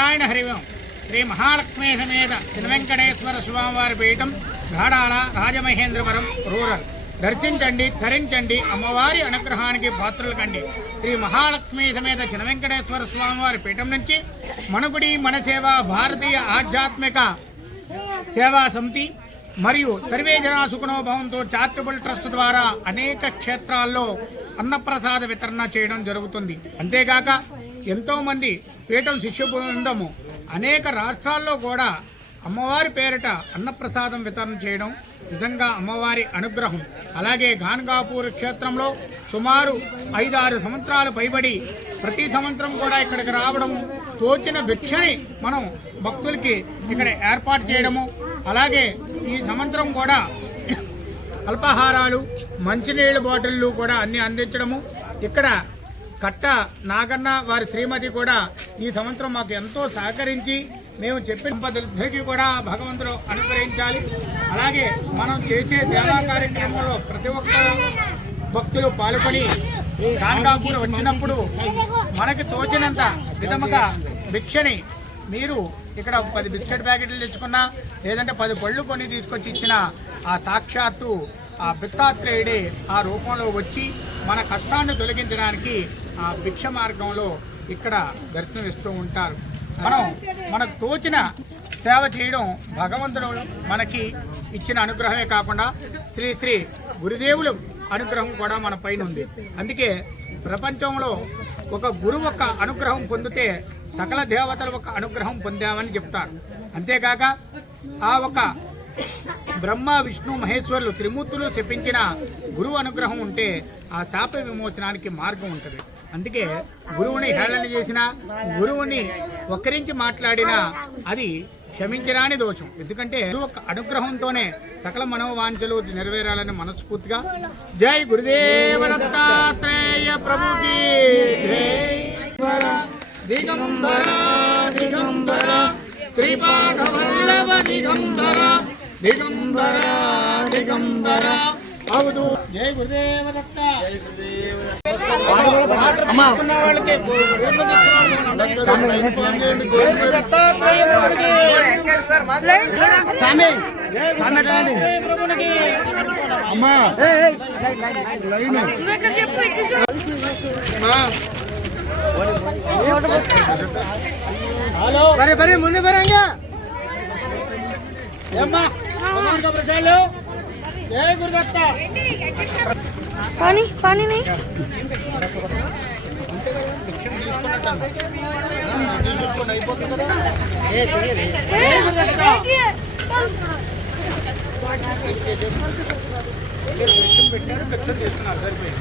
నారాయణ హరివం శ్రీ మహాలక్ష్మీ సమేత చినవెంకటేశ్వర స్వామివారి పీఠం ఘాడాల రాజమహేంద్రవరం రూరల్. దర్శించండి ధరించండి అమ్మవారి అనుగ్రహానికి పాత్రలు కండి. శ్రీ మహాలక్ష్మీ సమేత చినవెంకటేశ్వర స్వామివారి పీఠం నుంచి మనుగుడి మన సేవ భారతీయ ఆధ్యాత్మిక సేవా సమితి మరియు సర్వే జనా సుఖనో భవంతో చారిటబుల్ ట్రస్ట్ ద్వారా అనేక క్షేత్రాల్లో అన్నప్రసాద వితరణ చేయడం జరుగుతుంది. అంతేగాక ఎంతోమంది పీఠం శిష్య బృందము అనేక రాష్ట్రాల్లో కూడా అమ్మవారి పేరిట అన్నప్రసాదం వితరణ చేయడం నిజంగా అమ్మవారి అనుగ్రహం. అలాగే గాన్గాపూర్ క్షేత్రంలో సుమారు ఐదారు సంవత్సరాలు పైబడి ప్రతి సంవత్సరం కూడా ఇక్కడికి రావడము తోచిన భిక్షని మనం భక్తులకి ఇక్కడ ఏర్పాటు చేయడము అలాగే ఈ సంవత్సరం కూడా అల్పాహారాలు మంచినీళ్ళ బాటిళ్ళు కూడా అన్నీ అందించడము ఇక్కడ కట్ట నాగన్న వారి శ్రీమతి కూడా ఈ సంవత్సరం మాకు ఎంతో సహకరించి మేము చెప్పిన పద్ధతికి కూడా భగవంతుడు అనుగ్రహించాలి. అలాగే మనం చేసే సేవా కార్యక్రమంలో ప్రతి ఒక్క భక్తులు పాల్గొని ఈ వచ్చినప్పుడు మనకి తోచినంత విధముగా భిక్షని మీరు ఇక్కడ పది బిస్కెట్ ప్యాకెట్లు తెచ్చుకున్నా లేదంటే పది పళ్ళు కొని తీసుకొచ్చి ఇచ్చిన ఆ సాక్షాత్తు ఆ బిత్తాత్రేయుడే ఆ రూపంలో వచ్చి మన కష్టాన్ని తొలగించడానికి ఆ భిక్ష మార్గంలో ఇక్కడ దర్శనం ఇస్తూ ఉంటారు. మనం మనకు తోచిన సేవ చేయడం భగవంతుడు మనకి ఇచ్చిన అనుగ్రహమే కాకుండా శ్రీ శ్రీ గురుదేవులు అనుగ్రహం కూడా మన పైన ఉంది. అందుకే ప్రపంచంలో ఒక గురువు ఒక అనుగ్రహం పొందితే సకల దేవతలు ఒక అనుగ్రహం పొందామని చెప్తారు. అంతేకాక ఆ ఒక బ్రహ్మ విష్ణు మహేశ్వరులు త్రిమూర్తులు శపించిన గురువు అనుగ్రహం ఉంటే ఆ శాప విమోచనానికి మార్గం ఉంటుంది. అందుకే గురువుని హేళన చేసిన గురువుని ఒక్కరించి మాట్లాడినా అది క్షమించరాని దోషం. ఎందుకంటే గురువు అనుగ్రహంతోనే సకల మనోవాంఛలు నెరవేరాలని మనస్ఫూర్తిగా జై గురుదేవ దత్తాత్రేయ ప్రభుకి. జై దిగంబర దిగంబర శ్రీపాదవల్లభ దిగంబర. దిగంబర దిగంబర అవుదు జై గురుదేవ దత్త అమ్మా. హలో బరే బరే ముందు బరంగా. ఏమ్మా. ప్రజలు జయ గురుదత్త పానీ పెట్టారు సరిపోయింది